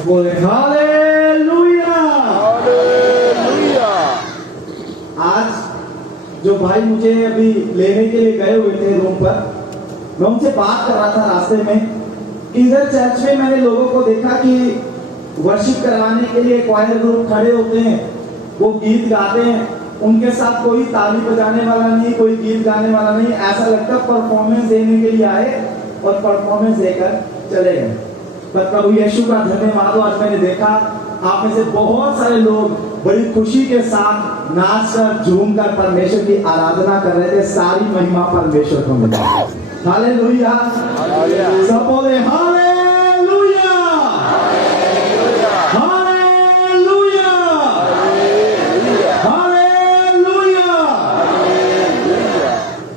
बोले हालेलुया। आज जो भाई मुझे अभी लेने के लिए गए हुए थे रूम पर, मैं उनसे बात कर रहा था रास्ते में कि इधर चर्च में मैंने लोगों को देखा कि वर्शिप करवाने के लिए क्वायर ग्रुप खड़े होते हैं, वो गीत गाते हैं, उनके साथ कोई ताली बजाने वाला नहीं, कोई गीत गाने वाला नहीं, ऐसा लगता परफॉर्मेंस देने के लिए आए और परफॉर्मेंस देकर चले गए। पर प्रभु यीशु का धन्यवाद हो, आज मैंने देखा आप में से बहुत सारे लोग बड़ी खुशी के साथ नाचकर झूमकर परमेश्वर की आराधना कर रहे थे। सारी महिमा परमेश्वर को मिला। हालेलुया। सब बोले हालेलुया, हालेलुया, हालेलुया।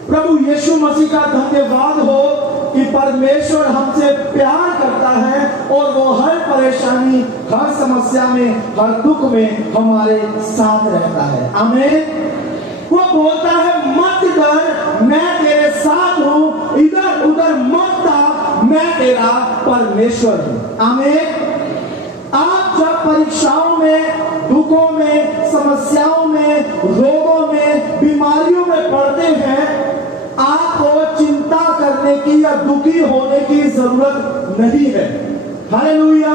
प्रभु यीशु मसीह का धन्यवाद हो कि परमेश्वर हमसे प्यार करता है और वो हर परेशानी, हर समस्या में, हर दुख में हमारे साथ रहता है। आमीन। वो बोलता है मत डर, मैं तेरे साथ हूं, इधर उधर मत ताक, मैं तेरा परमेश्वर हूं। आमीन। आप जब परीक्षाओं में, दुखों में, समस्याओं में, रोगों में, बीमारियों में पड़ते हैं, आपको चिंता करने की या दुखी होने की जरूरत नहीं है। हालेलुया।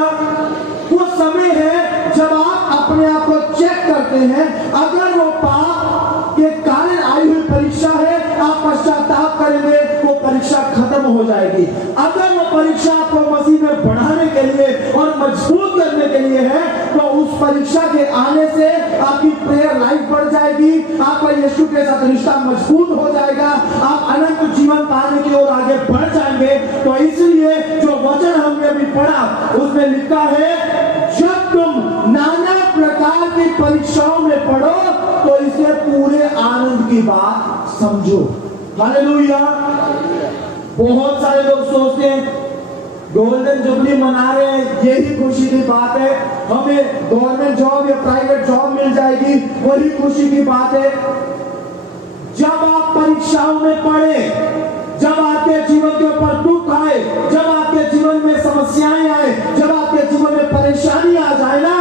वो समय है जब आप अपने आप को चेक करते हैं, अगर वो पाप के कारण आई हुई परीक्षा है, आप पश्चाताप करेंगे, वो परीक्षा खत्म हो जाएगी। अगर वो परीक्षा आपको मसीह में बढ़ाने के लिए और मजबूत करने के लिए है, तो उस परीक्षा के आने से आपकी प्रेयर लाइफ बढ़ जाएगी, आपका यीशु के साथ रिश्ता मजबूत हो जाएगा, आप अनंत जीवन पाने की ओर आगे बढ़ जाएंगे। तो इसलिए जो वचन हमने अभी पढ़ा उसमें लिखा है, जब तुम नाना प्रकार की परीक्षाओं में पढ़ो तो इसे पूरे आनंद की बात समझो। हालेलुया। बहुत सारे लोग सोचते हैं गोल्डन जुबली मना रहे हैं, यही खुशी की बात है, हमें गवर्नमेंट जॉब या प्राइवेट जॉब मिल जाएगी, वही खुशी की बात है। जब आप परीक्षाओं में पड़े, जब आपके जीवन के ऊपर दुख आए, जब आपके जीवन में समस्याएं आए, जब आपके जीवन में परेशानी आ जाए ना,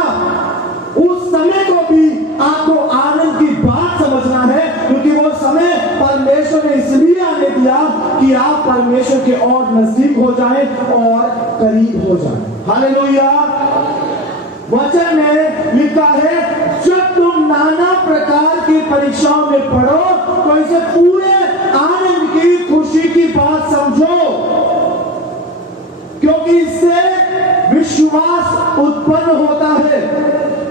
उस समय को भी आपको आनंद की बात समझना है, क्योंकि वो समय परमेश्वर ने इसलिए आने दिया कि आप परमेश्वर के और नजदीक हो जाएं और करीब हो जाएं। हालेलुया। वचन में लिखा है, जब तुम नाना प्रकार की परीक्षाओं में पढ़ो तो इसे पूरे आनंद की, खुशी की बात समझो, क्योंकि इससे विश्वास उत्पन्न होता है।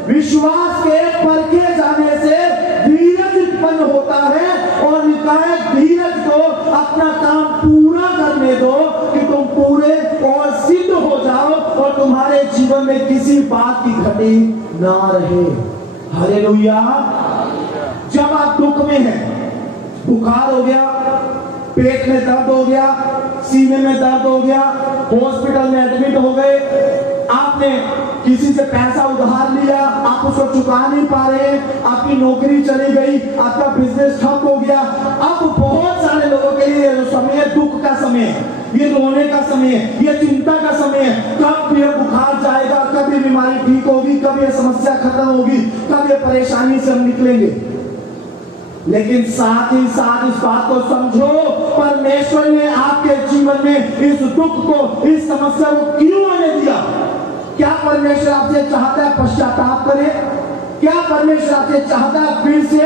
विश्वास के परखे जाने से धीरज उत्पन्न होता है, और लिखा है धीरज को अपना काम पूरा करने दो कि तुम पूरे और सिद्ध हो जाओ और तुम्हारे जीवन में किसी बात की घटी ना रहे। हालेलुया। जब आप दुख में हैं, बुखार हो गया, पेट में दर्द हो गया, सीने में दर्द हो गया, हॉस्पिटल में एडमिट हो गए, आपने किसी से पैसा उधार लिया, आप उसको चुका नहीं पा रहे, आपकी नौकरी चली गई, आपका बिजनेस ठप हो गया। अब बहुत सारे लोगों के लिए जो समय है, दुख का समय है, ये रोने का समय है, ये चिंता का समय है। कब ये बुखार जाएगा, कब ये बीमारी ठीक होगी, कब ये समस्या खत्म होगी, कब ये परेशानी से हम निकलेंगे। लेकिन साथ ही साथ इस बात को समझो, परमेश्वर ने आपके जीवन में इस दुख को, इस समस्या को क्यों आने दिया? क्या परमेश्वर आपसे चाहता है पश्चाताप करें? क्या परमेश्वर आपसे चाहता है फिर से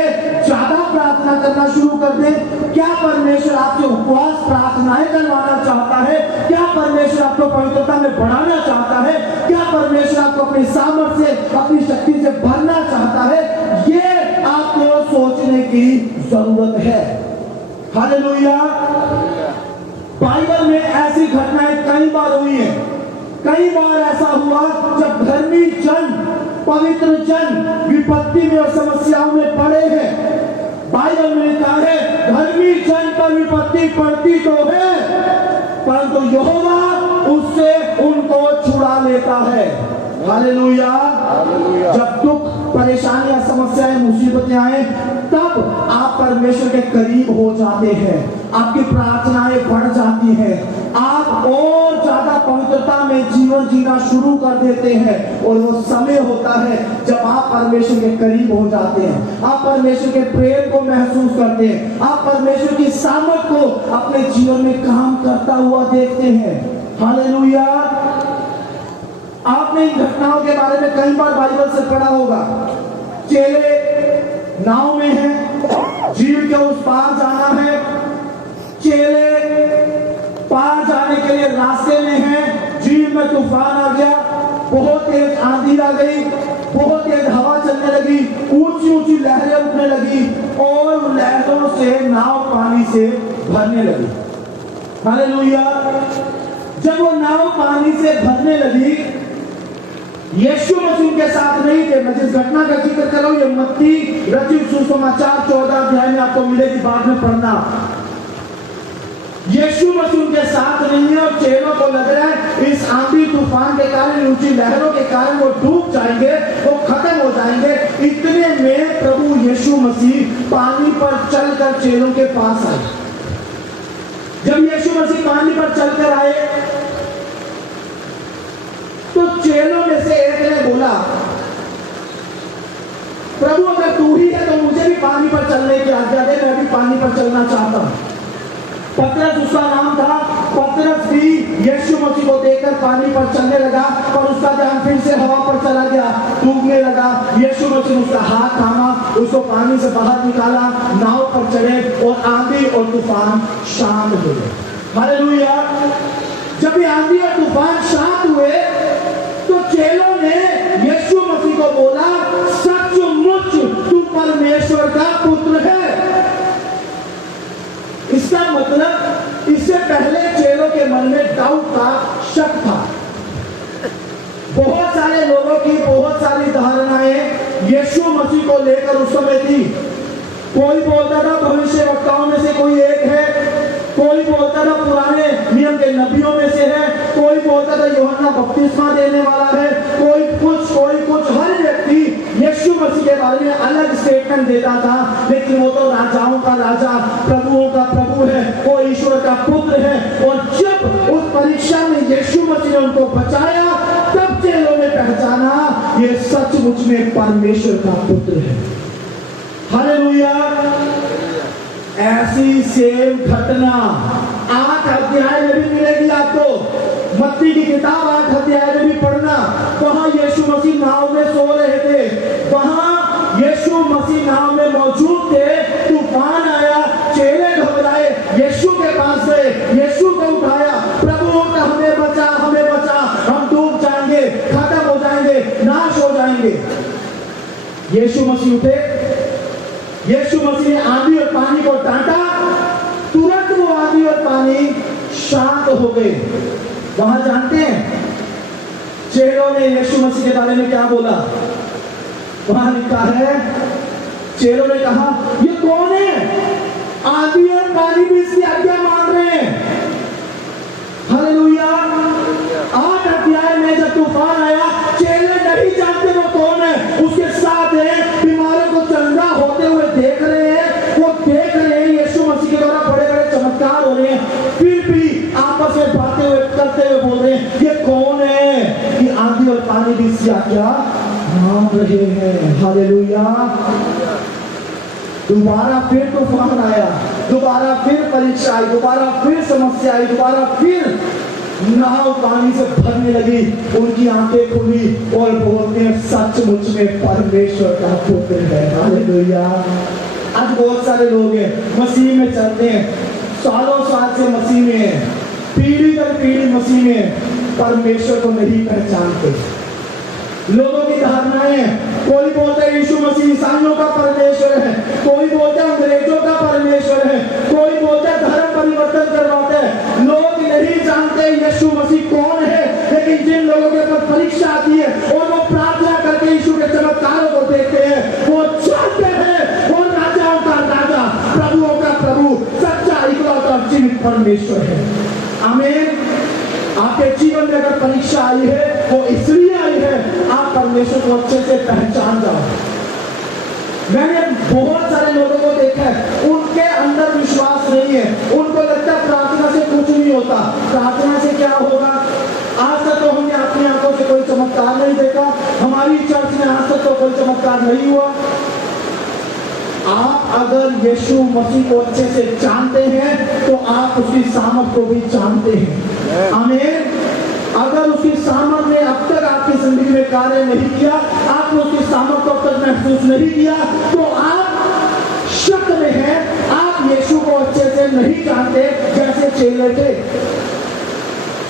ज्यादा प्रार्थना करना शुरू कर दे? क्या परमेश्वर आपसे उपवास प्रार्थनाएं करवाना चाहता है? क्या परमेश्वर आपको पवित्रता में बढ़ाना चाहता है? क्या परमेश्वर आपको अपनी सामर्थ्य से, अपनी शक्ति से भरना चाहता है? ये आपको सोचने की जरूरत है। हालेलुया। बाइबल में ऐसी घटनाएं कई बार हुई है। कई बार ऐसा हुआ जब धर्मी जन, पवित्र जन विपत्ति में और समस्याओं में पड़े हैं। बाइबल में लिखा है, धर्मी जन पर विपत्ति पड़ती तो है, परंतु यहोवा उससे उनको छुड़ा लेता है। हालेलुया। जब दुख, परेशानियां, समस्याएं, मुसीबतें आए, तब आप परमेश्वर के करीब हो जाते हैं, आपकी प्रार्थनाएं बढ़ जाती हैं, आप और ज्यादा पवित्रता में में जीवन जीना शुरू कर देते हैं। और वो समय होता है जब आप परमेश्वर के करीब हो जाते हैं, आप परमेश्वर के प्रेम को महसूस करते हैं, आप परमेश्वर की सामर्थ को अपने जीवन में काम करता हुआ देखते हैं। हालेलुया। आपने इन घटनाओं के बारे में कई बार बाइबल से पढ़ा होगा। चेले नाव में हैं, झील के उस पार जाना है, चेले पार जाने के लिए रास्ते में हैं, झील में तूफान आ गया, बहुत तेज आंधी आ गई, बहुत तेज हवा चलने लगी, ऊंची ऊंची लहरें उठने लगी और लहरों से नाव पानी से भरने लगी। हालेलुया। जब वो नाव पानी से भरने लगी, यीशु मसीह के साथ नहीं थे। मैं जिस घटना का जिक्र कर रहा हूं, ये मत्ती रचित सुसमाचार 14 अध्याय में आपको मिलेगी, बाद में पढ़ना। यीशु मसीह के साथ नहीं है और चेलों को लग रहा है इस आंधी तूफान के कारण, ऊंची लहरों के कारण वो डूब जाएंगे, वो खत्म हो जाएंगे। इतने में प्रभु यीशु मसीह पानी पर चलकर चेलों के पास आए। जब यीशु मसीह पानी पर चलकर आए तो चेलों में से एक ने बोला, प्रभु अगर तू ही है तो मुझे भी पानी पर चलने की आज्ञा दे, मैं भी पानी पर चलना चाहता हूं। पतरस उसका नाम था। पतरस भी यीशु मसीह को देखकर पानी पर चलने लगा, पर उसका ध्यान फिर से हवा पर चला गया, डूबने लगा। यीशु मसीह ने उसका हाथ थामा, उसको पानी से बाहर निकाला, नाव पर चढ़े और आंधी और तूफान शांत हो गए। हालेलुया। जब ये आंधी और तूफान शांत हुए तो चेलों ने यीशु मसीह को बोला, सचमुच तू परमेश्वर का पुत्र है। इसका मतलब इससे पहले चेलों के मन में डाउट था, शक था। बहुत सारे लोगों की बहुत सारी धारणाएं यीशु मसीह को लेकर उस समय थी। कोई बोलता था भविष्यवक्ताओं में से कोई एक है, कोई बोलता था पुराने नियम के नबियों में से है, कोई बोलता था यूहन्ना बपतिस्मा देने वाला है, कोई कुछ। हर व्यक्ति यीशु मसीह के बारे में अलग स्टेटमेंट देता था, लेकिन वो तो राजाओं का राजा, प्रभुओं का प्रभु है, वो ईश्वर का पुत्र है। और जब उस परीक्षा में यीशु मसीह ने उनको बचाया, तब चेलों ने पहचाना ये सचमुच में परमेश्वर का पुत्र है। हालेलुया। ऐसी सेम घटना 8 अध्याय में भी मिलेगी आपको। मत्ती की किताब 8 अध्याय में भी पढ़ना। वहां यीशु मसीह नाव में सो रहे थे, वहां यीशु मसीह नाव में मौजूद थे, तूफान आया, चेले घबराए, यीशु के पास गए, यीशु को उठाया, प्रभु हमें बचा, हमें बचा, हम डूब जाएंगे, खत्म हो जाएंगे, नाश हो जाएंगे। यीशु मसीह उठे, यीशु मसीह ने आंधी और पानी को डांटा, तुरंत वो आंधी और पानी शांत हो गए। वहां जानते हैं चेलों ने यीशु मसीह के बारे में क्या बोला? वहां लिखा है, चेलों ने कहा, ये कौन है? आंधी और पानी भी इसकी आज्ञा मान रहे हैं। हालेलुया। 8 अध्याय में जब तूफान आया, चेले नहीं जानते वो कौन है, उसके साथ है, बीमारों को चंगा होते हुए देख रहे हैं, वो देख रहे हैं यीशु मसीह के द्वारा बड़े बड़े चमत्कार हो रहे हैं, फिर भी आपस में बातें हुए करते हुए बोल रहे हैं, ये कौन है कि आंधी और पानी भी इसकी आज्ञा मान रहे हैं। हालेलुया। दोबारा फिर तूफान आया, दोबारा फिर परीक्षा आई, दोबारा फिर समस्या आई, दोबारा फिर नाव पानी से भरने लगी। उनकी आंखें खुली और बोलते हैं, सचमुच में परमेश्वर का पुत्र है। हालेलुया। आज बहुत सारे लोग हैं मसीह में चलते हैं, सालों साल से मसीह में हैं, पीढ़ी दर पीढ़ी मसीह में, परमेश्वर को नहीं पहचानते। लोगों की धारणाएं, कोई बोलता है यीशु मसीह ईसाइयों का परमेश्वर है, कोई बोलता है अंग्रेजों का परमेश्वर है, कोई बोलता है धर्म परिवर्तन करवाते हैं। लोग नहीं जानते यीशु मसीह कौन है, लेकिन जिन लोगों के ऊपर परीक्षा आती है और वो प्रार्थना करके यीशु के चमत्कारों को देखते हैं, वो जानते हैं वो राजाओं का राजा, प्रभुओं का प्रभु, सच्चा इकलौता जीवित परमेश्वर है। आमीन। आपके जीवन में अगर परीक्षा आई है, वो इसलिए आई है आप परमेश्वर को अच्छे से पहचान जाओ। मैंने बहुत सारे लोगों को देखा है, उनके अंदर विश्वास नहीं है, उनको लगता है प्रार्थना से कुछ नहीं होता, प्रार्थना से क्या होगा। आज तक तो तक तो कोई चमत्कार नहीं हुआ। आप अगर यीशु मसीह को अच्छे से जानते हैं तो आप उसकी सामर्थ को भी जानते हैं। आमीन। अगर उसकी सामर्थ ने अब तक आपकी जिंदगी में कार्य नहीं किया, आपने उसकी सामर्थ को अब तक महसूस नहीं किया, तो आप शक में हैं, आप यीशु को अच्छे से नहीं जानते। जैसे चेले थे,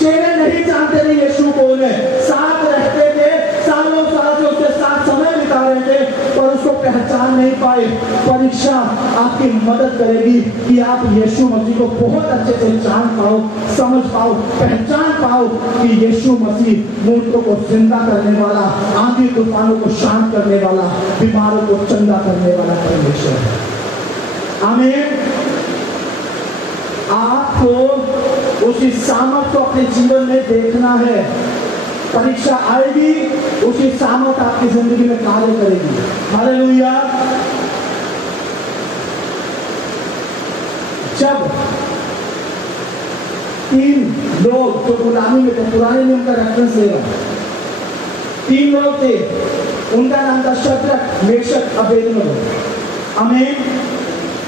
चेले नहीं जानते थे यीशु को, उन्हें साथ रहते थे, सालों साल से उसके साथ समय बिता रहे थे, पर उसको पहचान नहीं पाए। परीक्षा आपकी मदद करेगी कि आप यीशु मसीह को बहुत अच्छे से जान पाओ, समझ पाओ, पहचान पाओ कि यीशु मसीह मूर्खों को जिंदा करने वाला, आंधी तूफानों को शांत करने वाला, बीमारों को चंगा करने वाला परमेश्वर है। आमीन। आपको उसकी सामर्थ को अपने जीवन में देखना है। परीक्षा आएगी, उसकी सामर्थ आपकी जिंदगी में कार्य करेगी। हालेलुया। जब 3 लोग जो गुलामी में थे, पुराने नियम का रेफरेंस लेगा, 3 लोग थे, उनका नाम था शद्रक, मेशक, अबेदनगो। आमीन।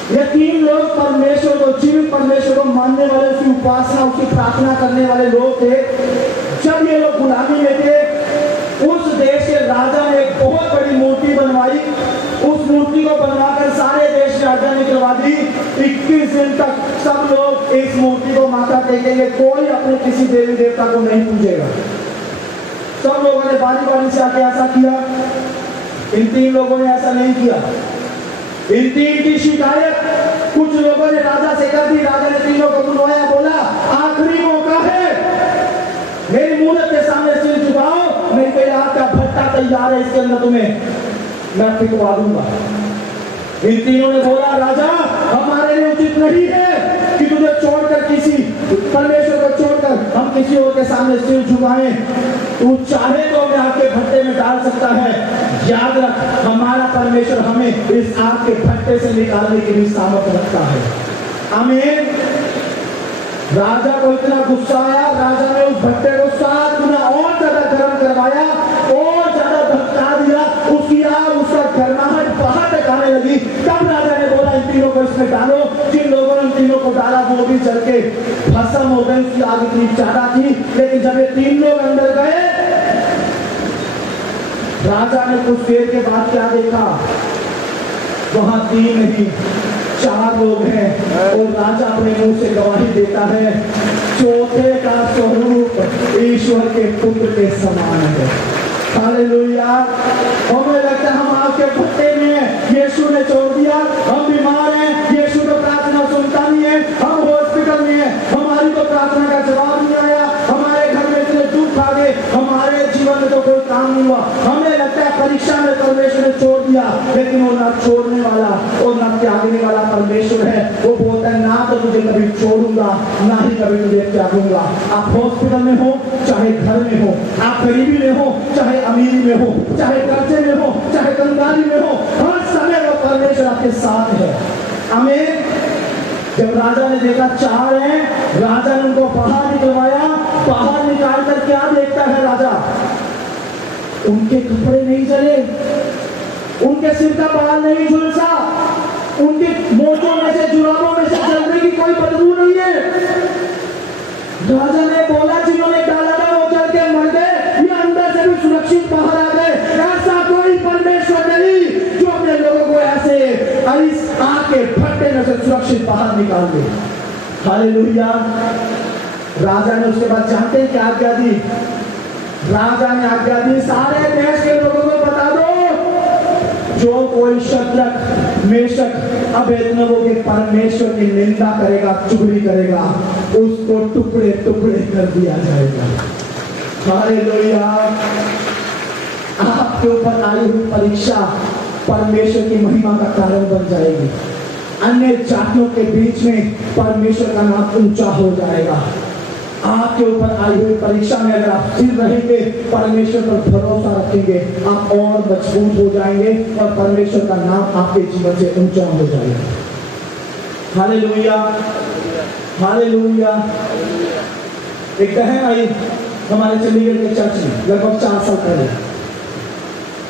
ये 3 लोग परमेश्वर को, जीवित परमेश्वर को मानने वाले, उसकी उपासना, उसकी प्रार्थना करने वाले लोग थे। जब ये लोग गुलामी में थे, उस देश के राजा ने एक बहुत बड़ी मूर्ति बनवाई। उस मूर्ति को बनवाकर सारे देश में आज्ञा निकलवा दी, 21 दिन तक सब लोग इस मूर्ति को माथा टेकेंगे, कोई अपने किसी देवी देवता को नहीं पूजेगा। सब लोगों ने बारी बारी से आके ऐसा किया। इन 3 लोगों ने ऐसा नहीं किया। इन 3 की शिकायत कुछ लोगों ने राजा से कर दी। राजा ने तीनों को बुलवाया, बोला आखिरी मौका है, मेरी मूर्त के सामने सिर झुकाओ, नहीं तो आग का भट्टा तैयार है, इसके अंदर तुम्हें मैं फिकवा दूंगा। इन तीनों ने बोला राजा, हमारे लिए उचित नहीं है कि तुझे छोड़कर, किसी परमेश्वर को छोड़कर हम किसी और के सामने सिर झुकाएं। तू चाहे तो हमें आग के भट्टे में डाल सकता है, याद रख हमारा परमेश्वर हमें इस आग के भट्टे से निकालने की भी सामर्थ्य रखता है। आमीन। राजा को इतना गुस्सा आया, राजा ने उस भट्टे को 7 गुना और ज्यादा गर्म करवाया, और ज्यादा धक्का दिया, उसकी आग, उसका गर्माहट बाहर तक आने लगी। तब राजा ने बोला इन तीनों को इसमें डालो। जिन लोगों ने इन तीनों को डाला वो भी जल के भस्म हो गए, उसकी आग इतनी ज्यादा थी। लेकिन जब ये 3 लोग अंदर गए, राजा ने कुछ देर के बाद क्या देखा, वहां 3 नहीं 4 लोग हैं, और राजा अपने मुंह से गवाही देता है, चौथे का स्वरूप ईश्वर के पुत्र के समान है। हालेलुया। हमें लगता है हम आपके भट्टे में, यीशु ने छोड़ दिया, हम बीमार हैं, यीशु तो प्रार्थना सुनता नहीं है, हम हॉस्पिटल में हैं, हमारी तो प्रार्थना का जवाब नहीं आया, हमारे घर में इतने दुख आ गए, हमारे जीवन में तो कोई काम नहीं हुआ। हमें लगता है परीक्षा में परमेश्वर ने छोड़ दिया, लेकिन वो ना छोड़ने वाला और ना त्यागने वाला परमेश्वर है। वो बोलता है ना तो तुझे कभी छोड़ूंगा, ना ही कभी तुझे त्यागूंगा। आप हॉस्पिटल में हो, चाहे घर में हो, आप गरीबी में हो, चाहे अमीरी में हो, चाहे कर्जे में हो, चाहे कंगाली में हो, हर समय वो परमेश्वर आपके साथ है। आमीन। जब राजा ने देखा 4 हैं, राजा ने उनको बाहर निकलवाया। बाहर निकालकर क्या देखता है राजा, उनके कपड़े नहीं जले, उनके सिर का बाल नहीं झुलसा, उनके मोटों में से, जुराबों में से जलने की कोई बदबू नहीं है। राजा ने बोला जिन्होंने डाला था वो जल के मर गए, ये अंदर से भी सुरक्षित बाहर आ गए। ऐसा कोई परमेश्वर नहीं जो अपने लोगों को ऐसे इस आग के भट्टे में से सुरक्षित बाहर निकाल दे। हालेलुया। राजा ने उसके बाद जानते हैं क्या आज्ञा दी? राजा ने आज्ञा दी, सारे देश के लोगों को बता दो, जो कोई शद्रक, मेशक, अबेदनगो के परमेश्वर की निंदा करेगा, चुगली करेगा, उसको टुकड़े टुकड़े कर दिया जाएगा। हालेलुया। आपके ऊपर आई हुई परीक्षा परमेश्वर की महिमा का कारण बन जाएगी। अन्य जातियों के बीच में परमेश्वर का नाम ऊंचा हो जाएगा। आपके ऊपर आई हुई परीक्षा में अगर आप स्थिर रहेंगे, परमेश्वर पर भरोसा रखेंगे, आप और मजबूत हो जाएंगे और परमेश्वर का नाम आपके जीवन से ऊंचा हो जाएगा। हालेलुया। हालेलुया। एक बहन आई हमारे चंडीगढ़ के चर्च में लगभग 4 साल पहले।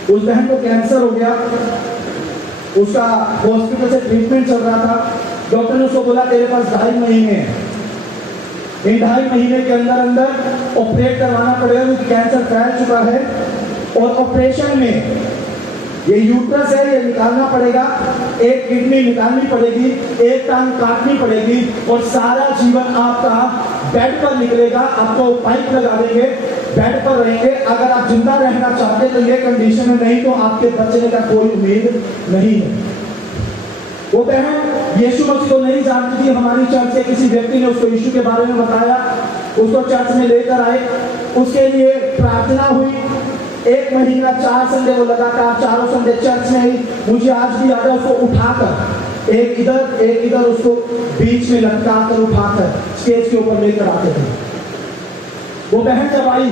उस बहन को कैंसर हो गया, उसका हॉस्पिटल से ट्रीटमेंट चल रहा था। डॉक्टर ने उसको बोला तेरे पास 2.5 महीने हैं, इन 2.5 महीने के अंदर अंदर ऑपरेट करवाना पड़ेगा क्योंकि कैंसर फैल चुका है, और ऑपरेशन में ये यूट्रस है ये निकालना पड़ेगा, एक किडनी निकालनी पड़ेगी, एक टांग काटनी पड़ेगी, और सारा जीवन आपका बेड पर निकलेगा। आपको पाइप लगा देंगे, बेड पर रहेंगे। अगर आप जिंदा रहना चाहते तो ये कंडीशन है, नहीं तो आपके बचने का कोई उम्मीद नहीं है। वो बहन यीशु मसीह को नहीं जानती थी। हमारी चर्च के किसी व्यक्ति ने उसको यीशु के बारे में बताया, उसको चर्च में लेकर आए, उसके लिए प्रार्थना हुई। 1 महीना 4 संडे वो लगातार 4 संडे चर्च में ही। मुझे आज भी याद है, उसको उठाकर एक इधर उसको बीच में लटका कर उठाकर स्टेज के ऊपर लेकर आते थे। वो बहन जब आई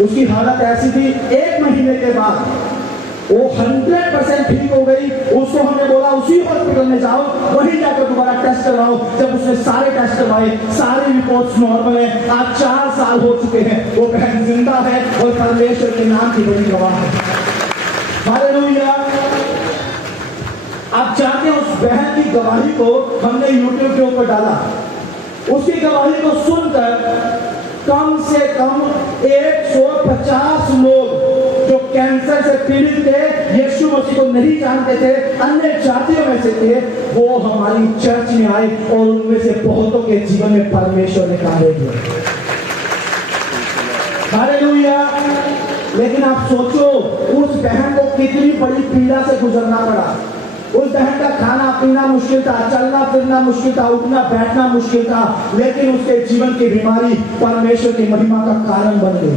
उसकी हालत ऐसी थी, 1 महीने के बाद वो 100% ठीक हो गई। उसको हमने बोला उसी हॉस्पिटल में जाओ, वहीं जाकर दोबारा टेस्ट करवाओ। जब उसने सारे टेस्ट करवाए, सारी रिपोर्ट्स नॉर्मल है। आज 4 साल हो चुके हैं, वो बहन जिंदा है और परमेश्वर के नाम की बड़ी गवाह है। हालेलुया। आप जानते हैं उस बहन की गवाही को हमने यूट्यूब के ऊपर डाला। उसकी गवाही को सुनकर कम से कम 150 लोग जो कैंसर से पीड़ित थे, यीशु मसीह को नहीं जानते थे, अन्य जातियों में से थे, वो हमारी चर्च में आए और उनमें से बहुतों के जीवन में परमेश्वर ने कार्य किया। हालेलुया। लेकिन आप सोचो उस बहन को कितनी बड़ी पीड़ा से गुजरना पड़ा। उस बहन का खाना पीना मुश्किल था, चलना फिरना मुश्किल था, उठना बैठना मुश्किल था, लेकिन उसके जीवन की बीमारी परमेश्वर की महिमा का कारण बन गई।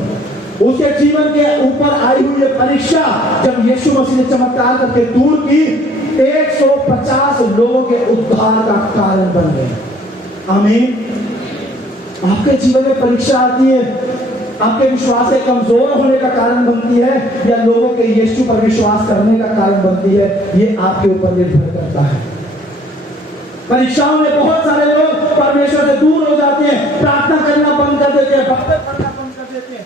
उसके जीवन के ऊपर आई हुई ये परीक्षा जब यीशु मसीह ने चमत्कार करके दूर की, 150 लोगों के उद्धार का कारण बन गए। आमीन। आपके जीवन में परीक्षा आती है, आपके विश्वास के कमजोर होने का कारण बनती है या लोगों के यीशु पर विश्वास करने का कारण बनती है, ये आपके ऊपर निर्भर करता है। परीक्षाओं में बहुत सारे लोग परमेश्वर से दूर हो जाते हैं, प्रार्थना करना बंद कर देते हैं, भक्त करना बंद कर देते हैं।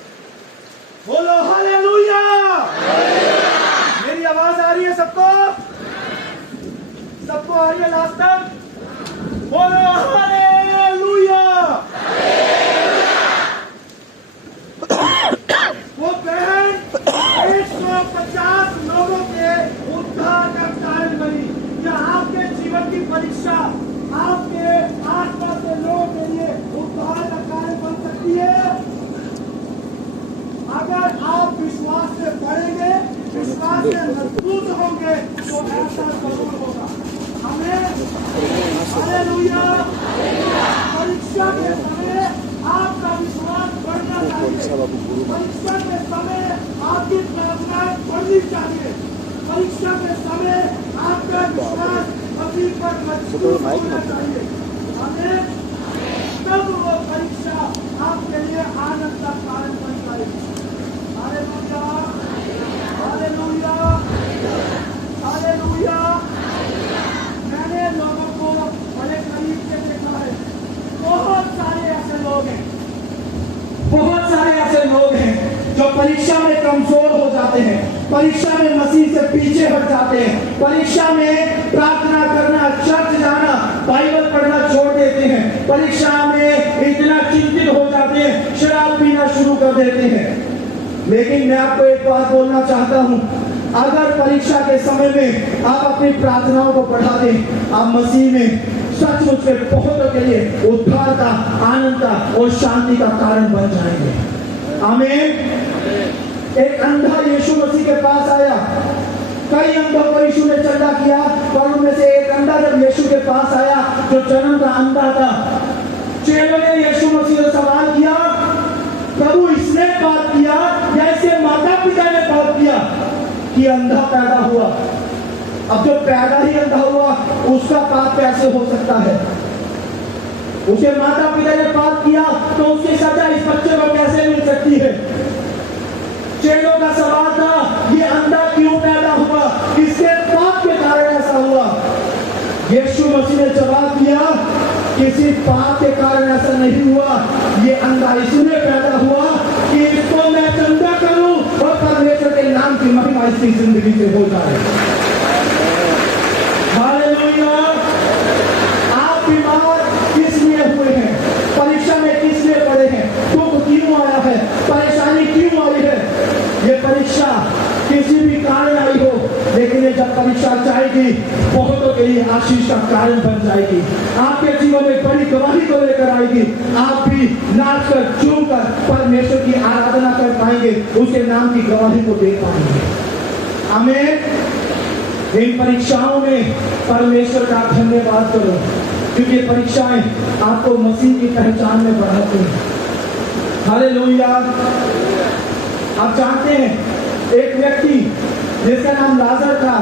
बोलो हालेलुया। मेरी आवाज आ रही है सबको? सबको आ रही है लास्ट तक? बोलो हालेलुया। वो बहन 150 लोगों के उद्धार का कारण बनी। क्या आपके जीवन की परीक्षा आपके आसपास के लोगों के लिए उद्धार का कारण बन सकती है? अगर आप विश्वास से बढ़ेंगे, विश्वास से मजबूत होंगे तो ऐसा जरूर होगा। हमें हालेलुया। परीक्षा के समय आपका विश्वास बढ़ना चाहिए। परीक्षा के समय आपकी प्रार्थना बढ़नी चाहिए। परीक्षा के समय आपका विश्वास मसीह पर मजबूत होना चाहिए। हमें तब वो परीक्षा आपके लिए आनंद का कारण बन जाएगी। Hallelujah, hallelujah, hallelujah. मैंने लोगों को बड़े करीब से देखा है। बहुत सारे ऐसे लोग हैं, बहुत सारे ऐसे लोग हैं जो परीक्षा में कमजोर हो जाते हैं, परीक्षा में मसीह से पीछे हट जाते हैं, परीक्षा में प्रार्थना करना, चर्च जाना, बाइबल पढ़ना छोड़ देते हैं, परीक्षा में इतना चिंतित हो जाते हैं, शराब पीना शुरू कर देते हैं। लेकिन मैं आपको एक बात बोलना चाहता हूं, अगर परीक्षा के समय में आप अपनी प्रार्थनाओं को बढ़ा दें, आप मसीह में सचमुच में बहुतों के लिए उद्धार का, आनंद का और शांति का कारण बन जाएंगे। आमीन। एक अंधा यीशु मसीह के पास आया। कई अंधों को यीशु ने चंगा किया, पर उनमें से एक अंधा जब यीशु के पास आया जो जन्म का अंधा था, चेलों ने यीशु मसीह से सवाल किया, प्रभु इसने पाप किया या इसके माता पिता ने पाप किया कि अंधा पैदा हुआ? अब जो पैदा ही अंधा हुआ उसका पाप कैसे हो सकता है? उसके माता पिता ने पाप किया तो उसकी सजा इस बच्चे को कैसे मिल सकती है? चेलों का सवाल था, ये अंधा क्यों पैदा हुआ, किसके पाप के कारण ऐसा हुआ? यीशु मसीह ने जवाब दिया, किसी पाप के कारण ऐसा नहीं हुआ, ये अंधा इसलिए पैदा हुआ कि इसको मैं चंगा करूं और परमेश्वर के नाम की महिमा क्राइस्ट की जिंदगी से हो जाए। हालेलुया। आप बीमार किस लिए हुए हैं? परीक्षा में किस लिए पड़े हैं? दुख क्यों आया है? परेशानी क्यों आई है? ये परीक्षा किसी भी कारण आई हो, लेकिन ये जब परीक्षा जाएगी बहुतों के लिए आशीष का कारण बन जाएगी। आपके जीवन में बड़ी गवाही को लेकर आएगी। आप भी नाच कर झूम कर परमेश्वर की आराधना कर पाएंगे, उसके नाम की गवाही को दे पाएंगे। आमीन। इन परीक्षाओं में परमेश्वर का धन्यवाद करो, क्योंकि परीक्षाएं आपको मसीह की पहचान में बढ़ाती हैं। हालेलुया। आप जानते हैं एक व्यक्ति जिसका नाम लाजर था,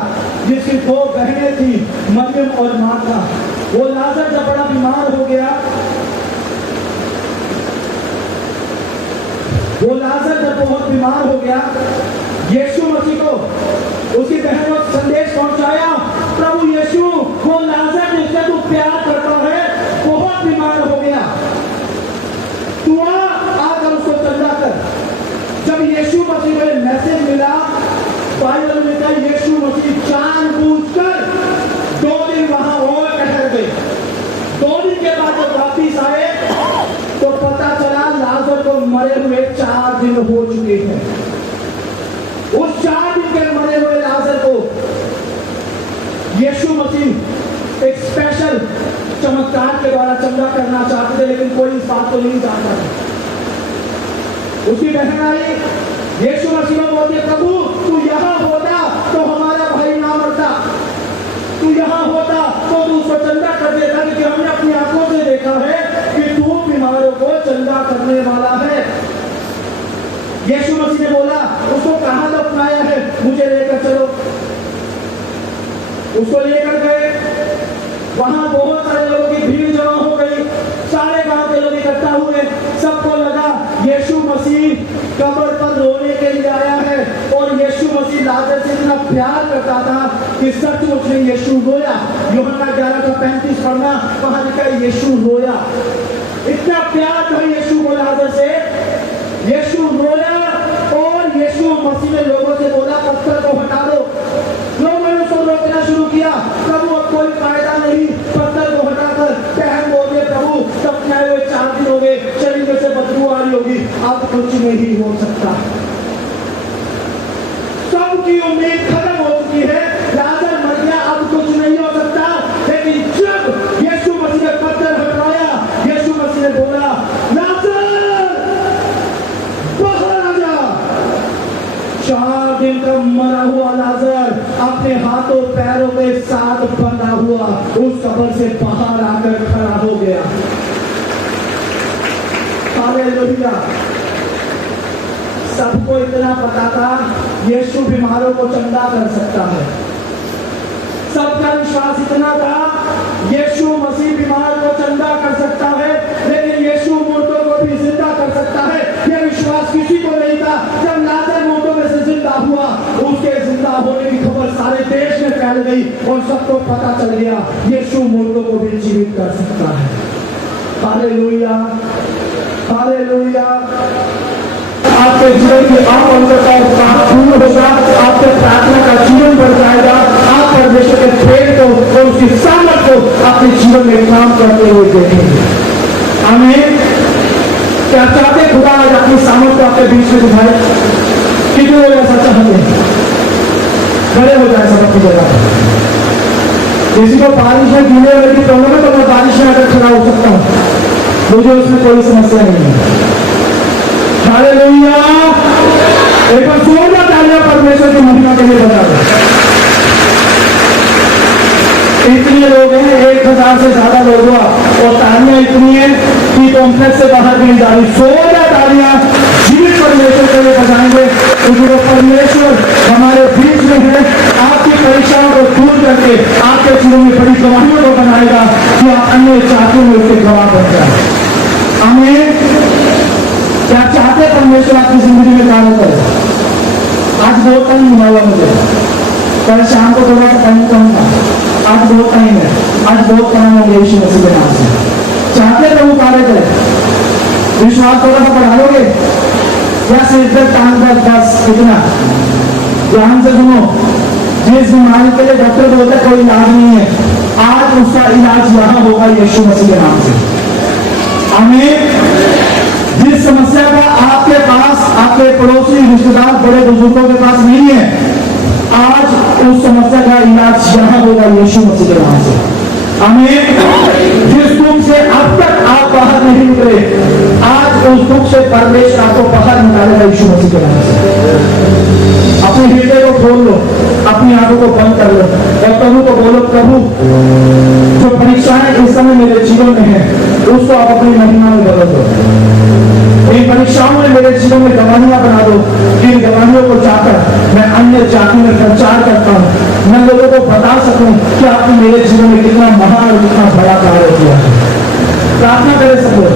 जिसकी 2 बहनें थी, मरियम और मार्था। वो लाजर जब बड़ा बीमार हो गया, वो लाजर जब बहुत बीमार हो गया, यीशु मसीह को उसकी बहन को संदेश पहुंचाया, प्रभु यीशु, वो लाजर जिससे तू प्यार करता है बहुत बीमार हो गया, तू आकर उसको चंगा कर। जब यीशु मसीह को मैसेज मिला, बाइबल में लिखा यीशु मसीह जानबूझकर 2 दिन वहां और ठहर गए। 2 दिन के बाद जब वापिस आए तो पता चला लाजर को मरे हुए 4 दिन हो चुके हैं। उस 4 दिन के मरे हुए लाजर को यीशु मसीह एक स्पेशल चमत्कार के द्वारा चंगा करना चाहते थे, लेकिन कोई इस बात को नहीं जानता था। उसकी बहन आई, यीशु मसीह को बोलती, प्रभु तू यहां होता तो हमारा भाई ना मरता, तू यहां होता तो तू उसको चंगा कर देता, क्योंकि हमने अपनी आंखों से देखा है कि तू बीमारों को चंगा करने वाला है। यीशु मसीह ने बोला, उसको कहां दफनाया है, मुझे लेकर चलो। उसको लेकर गए, वहां बहुत सारे लोगों की भीड़ जमा हो गई, सारे गांव के लोग इकट्ठा हुए। सबको लगा यीशु मसीह कब्र पर रोने के लिए आया है, और यीशु मसीह लाजर से इतना प्यार करता था कि सचमुच में यीशु रोया। यूहन्ना 11:35 पढ़ना, वहां लिखा है यीशु रोया। इतना प्यार था यीशु को लाजर से, यीशु रोया। और यीशु मसीह ने लोगों से बोला, पत्थर को हटा दो। लोगों ने उसको रोकना शुरू किया, प्रभु अब कोई फायदा नहीं, पत्थर को हटाकर। बहन बोले, प्रभु दफनाए हुए 4 दिन हो गए, शरीर में से बदबू आ रही होगी, अब कुछ नहीं हो सकता। सबकी उम्मीद खत्म हो चुकी है, लाजर मर गया, अब कुछ नहीं हो सकता। लेकिन जब यीशु मसीह ने पत्थर हटाया, यीशु मसीह ने बोला, लाजर बाहर आ जा। 4 दिन का मरा हुआ लाजर अपने हाथों पैरों के साथ बंधा हुआ उस कब्र से बाहर आकर खड़ा हो गया। हालेलुया। सबको इतना पता था यीशु बीमारों को चंगा कर सकता है। सबका विश्वास इतना था यीशु मसीह बीमार को चंगा कर सकता है, लेकिन यीशु मुर्दों को भी जिंदा कर सकता है। यह विश्वास किसी को नहीं था। जब लाजर मुर्दों में से जिंदा हुआ, उसके जिंदा होने की खबर सारे देश में फैल गई और सबको पता चल गया यीशु मुर्दों को भी जीवित कर सकता है। Hallelujah, hallelujah. आपके जीवन की आवश्यकता और काम पूर्ण होगा, आपके प्रार्थना का जीवन बढ़ जाएगा, आप परमेश्वर के प्रेम को और उसकी सामर्थ को अपने जीवन में काम करते हुए देखेंगे। आमीन। क्या चाहते खुदा आज अपनी सामर्थ को आपके बीच में दिखाए? कितने लोग ऐसा चाहते हैं? खड़े हो जाए सब अपनी जगह। किसी को बारिश में गिरने वाले की प्रॉब्लम है तो मैं बारिश में अगर खड़ा हो सकता हूँ, मुझे उसमें कोई समस्या नहीं है। हालेलुया। एक बार जोरदार तालियां परमेश्वर की महिमा के लिए बजा दो। इतने लोग हैं, 1000 से ज्यादा लोग हुआ और तालियां इतनी है कि कॉम्प्लेक्स से बाहर नहीं जा रही। जोरदार तालियां जीवित परमेश्वर के लिए बजाएंगे, क्योंकि वो परमेश्वर हमारे बीच में है। आपकी परीक्षाओं को दूर करके आपके जीवन में बड़ी गवाहियों को बनाएगा कि आप अन्य जातियों में उसके गवाह बन जाए। आमीन। क्या चाहते परमेश्वर आपकी जिंदगी में काम करे? आज बहुत टाइम हुआ हुआ मुझे, कल शाम को थोड़ा सा टाइम कम था, आज बहुत टाइम है, आज बहुत काम हो गया यीशु मसीह के नाम से। चाहते प्रभु कार्य करे, विश्वास थोड़ा सा बढ़ा लोगे या सिर्फ टांग बस इतना? ध्यान से सुनो, जिस बीमारी के लिए डॉक्टर बोलते हैं कोई इलाज नहीं है, आज उसका इलाज यहाँ होगा यीशु मसीह के नाम से। आमीन। जिस समस्या का आपके पास, आपके पड़ोसी, रिश्तेदार, बड़े बुजुर्गों के पास नहीं है, आज उस समस्या का इलाज यहाँ होगा यीशु मसीह के नाम से। आमीन। जिस दुख से अब तक आप बाहर नहीं निकले, आज उस दुख से परमेश्वर आपको बाहर निकालेगा यीशु मसीह के नाम से। अपने हृदय को खोल लो, अपनी आंखों को बंद कर लो और प्रभु को बोलो, प्रभु जो परीक्षाएं इस समय मेरे जीवन में है उसको आप अपनी महिमा में बदल दो। इन परीक्षाओं में मेरे जीवन में गवाहियां बना दो, इन गवाहियों को जाकर मैं अन्य जाति में प्रचार करता हूँ, मैं लोगों को बता सकूं कि आपने मेरे जीवन में कितना महान और कितना बड़ा कार्य किया है। प्रार्थना करें सब लोग,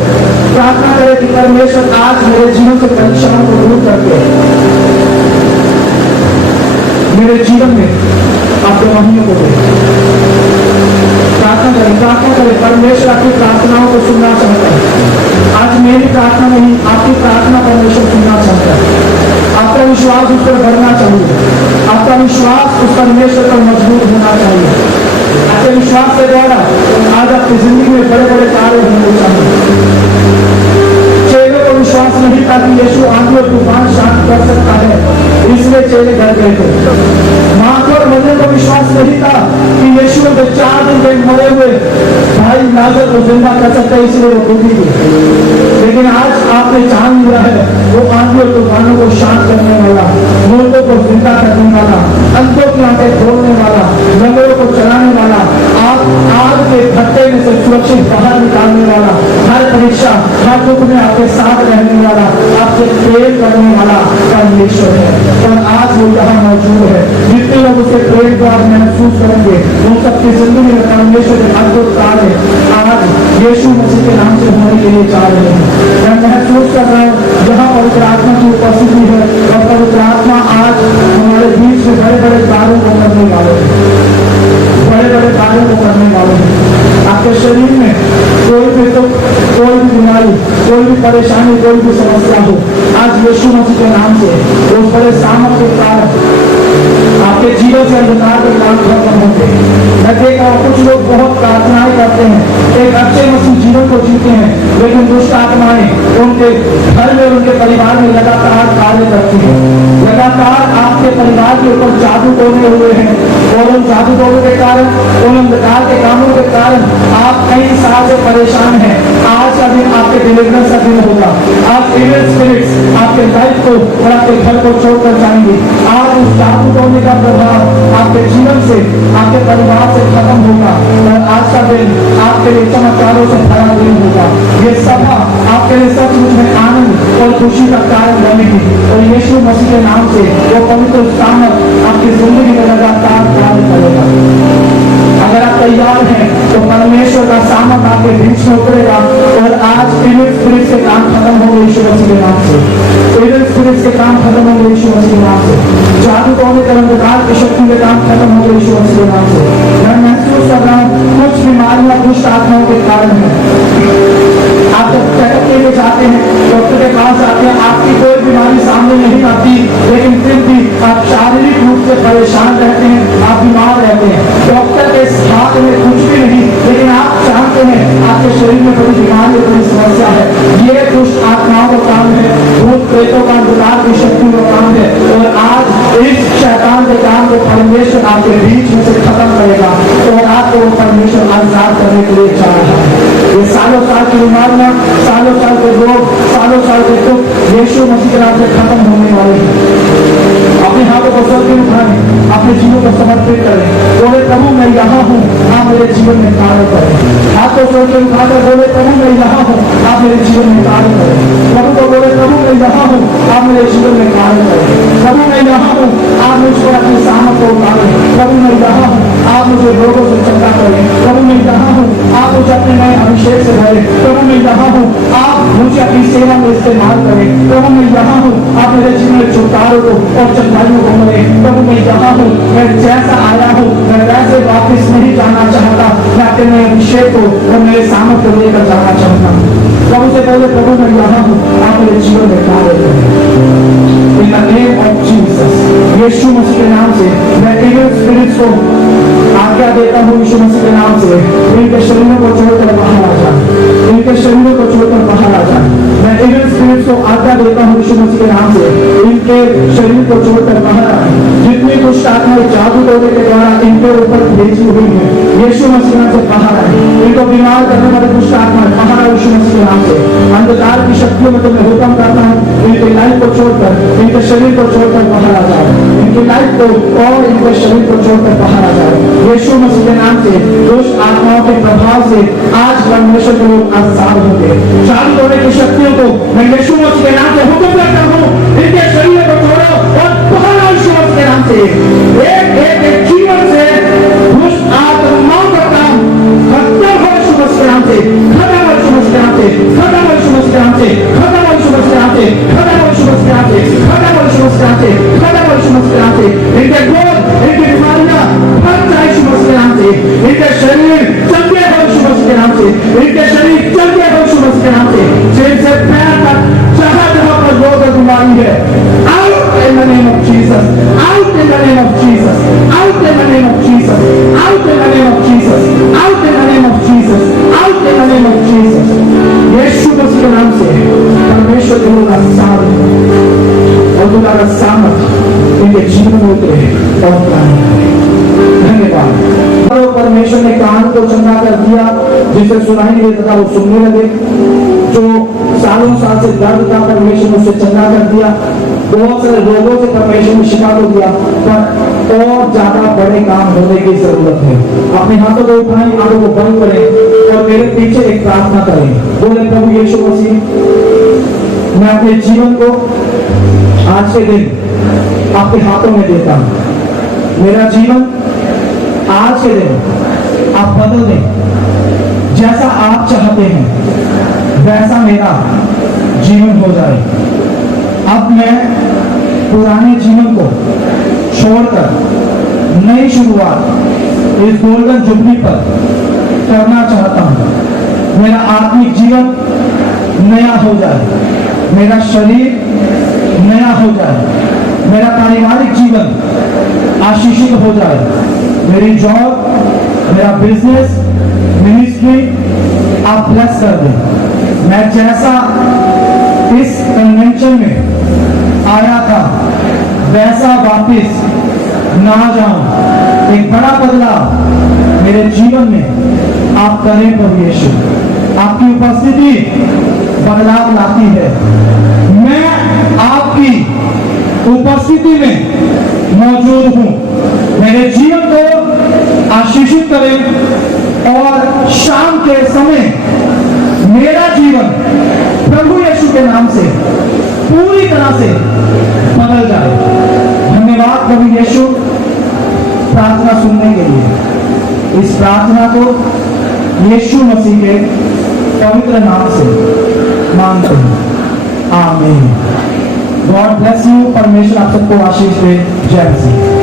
प्रार्थना करें कि परमेश्वर आज मेरे जीवन से परीक्षाओं को दूर करके मेरे जीवन में आप गवाहियों को दे। प्रार्थना करें, प्रार्थना करें। परमेश्वर आपकी प्रार्थनाओं को सुनना चाहता है। आज मेरी प्रार्थना नहीं, आपकी प्रार्थना परमेश्वर सुनना चाहता है। आपका विश्वास उस पर बढ़ना चाहिए, आपका विश्वास उस परमेश्वर पर मजबूत होना चाहिए। आपके विश्वास के द्वारा आज आपकी जिंदगी में बड़े बड़े कार्य होने चाहिए। चेलों को विश्वास नहीं था कि यीशु आंधी और तूफान शांत कर सकता है, इसलिए चेले डर गए थे। मार्था और मरियम को विश्वास नहीं था कि यीशु ने 4 दिन तक मरे हुए भाई लाजर को जिंदा कर सकता है, इसलिए वो दुखी थी। लेकिन आज आपने जान लिया है वो आंधी और तूफानों को शांत करने वाला, मुर्दों को जिंदा करने वाला, अंधों की आंखें खोलने वाला, लंगड़ों को चलाने वाला, आप आग के भट्टे में से सुरक्षित बाहर निकालने वाला, हर परीक्षा, हर दुख में आपके साथ रहने वाला, आपसे प्रेम करने वाला परमेश्वर है। और आज वो यहाँ मौजूद है। जितने लोग उसके प्रेम को आज महसूस करेंगे उन सबकी जिंदगी में परमेश्वर के अद्भुत कार्य आज यीशु मसीह के नाम से होने के लिए चाह रहे हैं। मैं महसूस कर रहा हूँ जहाँ पवित्र आत्मा की उपस्थिति है और पवित्र आत्मा आज हमारे बीच में बड़े बड़े कार्यों को करने वाले हैं, बड़े बड़े कार्यों को करने वाले हैं। आपके शरीर में कोई भी दुख, कोई भी बीमारी, कोई भी परेशानी, कोई भी समस्या हो, आज यीशु मसीह के नाम से उस बड़े सामर्थ्य के कारण आपके जीवन से अंधकार के काम खत्म होंगे। मैं देखा कुछ लोग बहुत प्रार्थनाएं करते हैं, एक अच्छे मसीह जीवन को जीते हैं, लेकिन दुष्ट आत्माएं उनके घर में, उनके परिवार में लगातार कार्य करती हैं, लगातार आपके परिवार के ऊपर जादू टोने हुए हैं और उन जादू टोनों के कारण, उन अंधकार के कामों के कारण आप कई साल से परेशान हैं। आज का दिन आपके डिलीवरेंस का दिन होगा। आज इविल स्पिरिट्स आपके लाइफ को और आपके घर को छोड़कर जाएंगे। आज उस जादू टोने का प्रभाव आपके जीवन से, आपके परिवार से खत्म होगा और आज का दिन आपके लिए चमत्कारों से भरा दिन होगा। ये सभा आपके लिए सचमुच में आनंद और खुशी का कारण बनेगी और यीशु मसीह के नाम से वो पवित्र सामर्थ आपकी जिंदगी में लगातार कार्य करेगा। अगर आप तैयार हैं तो परमेश्वर का सामर्थ आपके बीच में उतरेगा और आज इविल स्पिरिट के काम खत्म होंगे यीशु मसीह के नाम से। इविल स्पिरिट के काम खत्म होंगे यीशु मसीह के नाम से। जादू टोने के अंधकार की शक्ति के काम खत्म होंगे यीशु मसीह के नाम से। मैं महसूस कर रहा हूँ कुछ बीमारियां दुष्ट आत्माओं के कारण है। आप जब चेकअप के लिए जाते हैं, डॉक्टर के पास जाते हैं, आपकी कोई बीमारी सामने नहीं आती, लेकिन फिर भी आप शारीरिक रूप से परेशान रहते हैं, आप बीमार रहते हैं। डॉक्टर के हाथ में कुछ भी नहीं, लेकिन आप जानते हैं आपके शरीर में कोई बीमारी और कोई समस्या है। ये दुष्ट आत्माओं का काम है, भूत प्रेतों का अंधकार की शक्ति का काम है और आज इस शैतान के काम को परमेश्वर आपके बीच में से खत्म करेगा और आपको परमेश्वर आजाद करने के लिए चाह रहा है। ये सालों साल की बीमारियां, सालों साल के रोग, सालों साल के दुख यीशु मसीह के नाम से खत्म होने वाले हैं। अपने हाथों को सर के उठाएं, अपने जीवन को समर्पित करें, बोले प्रभु मैं यहाँ हूँ, आप मेरे जीवन में कार्य करें। हाथ को सर के उठाकर बोले प्रभु मैं यहाँ हूँ, आप मेरे जीवन में कार्य करें। प्रभु को बोले प्रभु मैं यहाँ हूँ, आप मेरे जीवन में कार्य करें। प्रभु मैं यहाँ हूँ, आप मुझ पर अपनी सामर्थ को उतारें। प्रभु मैं यहाँ हूँ, आप मुझे रोगों से चंगा करें। प्रभु मैं यहाँ हूँ, आप मुझे अपने नए अभिषेक से भरें। प्रभु मैं यहाँ हूँ, आप मुझे अपनी सेवा में इस्तेमाल करें। प्रभु मैं यहाँ हूँ, आप मेरे जीवन में छुटकारों को और चंगाइयों को भरें। प्रभु मैं यहाँ हूँ, मैं जैसा आया हूँ मैं वैसे वापस नहीं जाना चाहता, मैं अपने नए अभिषेक को और मेरे सामर्थ को लेकर जाना चाहता हूँ। प्रभु से बोले प्रभु मैं यहाँ हूँ, आप मेरे जीवन में कार्य करें। In the name of Jesus, यीशु को आज्ञा देता हूँ यीशु मसीह के नाम से, इनके शरीरों को छोड़कर बाहर आ जाए, इनके शरीरों को छोड़कर बाहर आ जाए। मैं इविल स्पिरिट्स को आज्ञा देता हूँ यीशु मसीह के नाम से, इनके शरीर को छोड़कर बाहर आए। जितनी दुष्ट आत्माएं जादू टोने के द्वारा इनके ऊपर भेजी हुई है, यीशु मसीह के नाम से बाहर आए। इनको बीमार करने वाले दुष्ट आत्माएं बाहर आए यीशु मसीह के नाम से। अंधकार की शक्तियों में तुम्हें हुक्म करता हूँ, इनके लाइफ को छोड़कर, इनके शरीर को छोड़कर बाहर आ जाए, इनकी लाइफ को और इनके शरीर को छोड़कर बाहर आ जाए यीशु मसीह के नाम से। दुष्ट आत्माओं के प्रभाव से आज परमेश्वर के लोग आजाद होंगे। जादू टोने की शक्तियों को मैं यीशु मसीह के नाम से हुक्म करता हूँ, इनके शरीर को छोड़ो और बाहर आओ यीशु मसीह के नाम से। एक जीवन से दुष्ट आत्माओं का काम खत्म हो यीशु मसीह के नाम से, खत्म हो यीशु मसीह के नाम से, खत्म हो यीशु मसीह के नाम से, खत्म हो यीशु मसीह के नाम से, खत्म हो यीशु मसीह के नाम से, खत्म हो यीशु मसीह के नाम से, खत्म हो यीशु मसीह के नाम से। इनके क्रोध, इनकी बीमारियां भाग जाए यीशु मसीह के नाम से। इनके शरीर चंगे हो यीशु मसीह के नाम से, इनके शरीर चंगे हो यीशु मसीह के नाम से। सिर से पैर तक जहां जहां पर रोग और बीमारी है, out in the name of Jesus, out in the name of Jesus, out in the name of Jesus, out in the name of Jesus, out in the name of Jesus, out in the name of Jesus। यीशु मसीह के नाम से परमेश्वर के लोग आजाद और खुदा का सामर्थ इनके जीवन में उतरे और धन्यवाद। परमेश्वर ने कान को चंगा कर दिया, जिसे सुनाई नहीं देता था वो सुनने लगे। जो सालों साल से दर्द था परमेश्वर ने उसे चंगा कर दिया। बहुत सारे रोगों से परमेश्वर ने शिफा को दिया, पर और ज्यादा बड़े काम होने की जरूरत है। अपने हाथों को उठाएं, आंखों को बंद करें और मेरे पीछे एक प्रार्थना करें। बोले, प्रभु यीशु मसीह, मैं अपने जीवन को आज के दिन आपके हाथों में देता हूं। मेरा जीवन आज के दिन आप बदल दें, जैसा आप चाहते हैं वैसा मेरा जीवन हो जाए। अब मैं पुराने जीवन को छोड़कर नई शुरुआत इस गोल्डन जुबली पर करना चाहता हूं। मेरा आत्मिक जीवन नया हो जाए, मेरा शरीर नया हो जाए, मेरा पारिवारिक जीवन आशीषित हो जाए, मेरी जॉब, मेरा बिजनेस, मिनिस्ट्री आप ब्लेस कर दें। मैं जैसा इस कन्वेंशन में आया था वैसा वापस ना जाऊं। एक बड़ा बदलाव मेरे जीवन में आप करें प्रभु यीशु। आपकी उपस्थिति बदलाव लाती है। मैं आपकी उपस्थिति में मौजूद हूं। मेरे जीवन को आशीषित करें और शाम के समय मेरा जीवन प्रभु यीशु के नाम से पूरी तरह से बदल जाए। धन्यवाद प्रभु यीशु प्रार्थना सुनने के लिए। इस प्रार्थना को यीशु मसीह के पवित्र नाम से मांगते हैं, आमीन। God bless you. परमेश्वर आप सबको आशीष दे। जय मसीह।